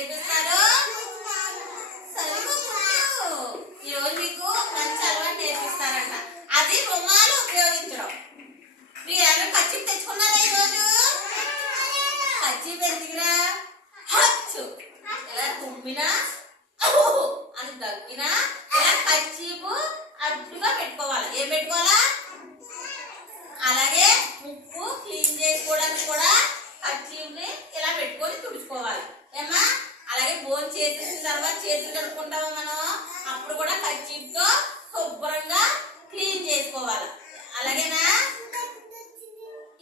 నేర్పిస్తారు? ఈరోజు మీకు మంచి అలవాటు నేర్పిస్తారంట. అది రుమాలు ఉపయోగించడం. మీరు ఎవరైనా కచ్చిప్ తెచ్చుకున్నారా ఈరోజు? కచ్చిప్ ఎందుకురా? హచ్చు ఇలా తుమ్మినా అని దగ్గినా ఇలా కచ్చిపు అడ్డుగా పెట్టుకోవాలి. ఏం పెట్టుకోవాలా? అలాగే ముక్కు క్లీన్ చేసుకోవడానికి కూడా కచ్చిప్ని ఇలా పెట్టుకొని తుడుచుకోవాలి. ఏమా? అలాగే భోజనం చేసిన తర్వాత చేతులు కడుక్కుంటాము మనం, అప్పుడు కూడా కచ్చిప్తో శుభ్రంగా క్లీన్ చేసుకోవాలి. అలాగేనా?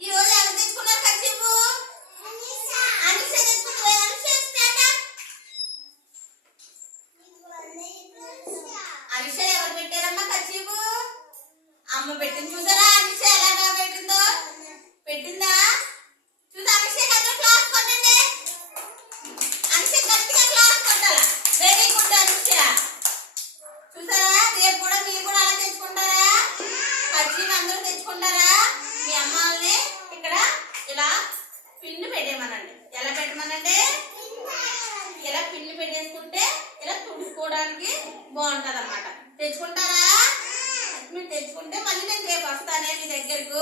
ఈరోజు ఎవరు తెచ్చుకున్నారు కచ్చిపు? అనిష తెచ్చుకున్నారు. అనిష ఎవరు పెట్టారమ్మా కచ్చిపు? అమ్మ పెట్టింది. చూసారా అనిష ఎలాగా పెట్టిందో? పెట్టిందా? చూసా అనిష కదా క్లాస్ కొట్టండి. అనిష గట్టిగా క్లాస్ కొట్టాలా. Very good Anisha. చూసారా? రేపు కూడా మీరు కూడా అలా తెచ్చుకుంటారా? కచ్చిపు అందరూ తెచ్చుకుంటారా? మీ అమ్మ వాళ్ళని ఇక్కడ ఇలా పిన్ను పెట్టేమనండి. ఎలా పెట్టమనండి? ఇలా పిన్ను పెట్టేసుకుంటే ఇలా తుడుచుకోవడానికి బాగుంటది అన్నమాట. తెచ్చుకుంటారా? మీరు తెచ్చుకుంటే మళ్ళీ నేను రేపు వస్తానే మీ దగ్గరకు.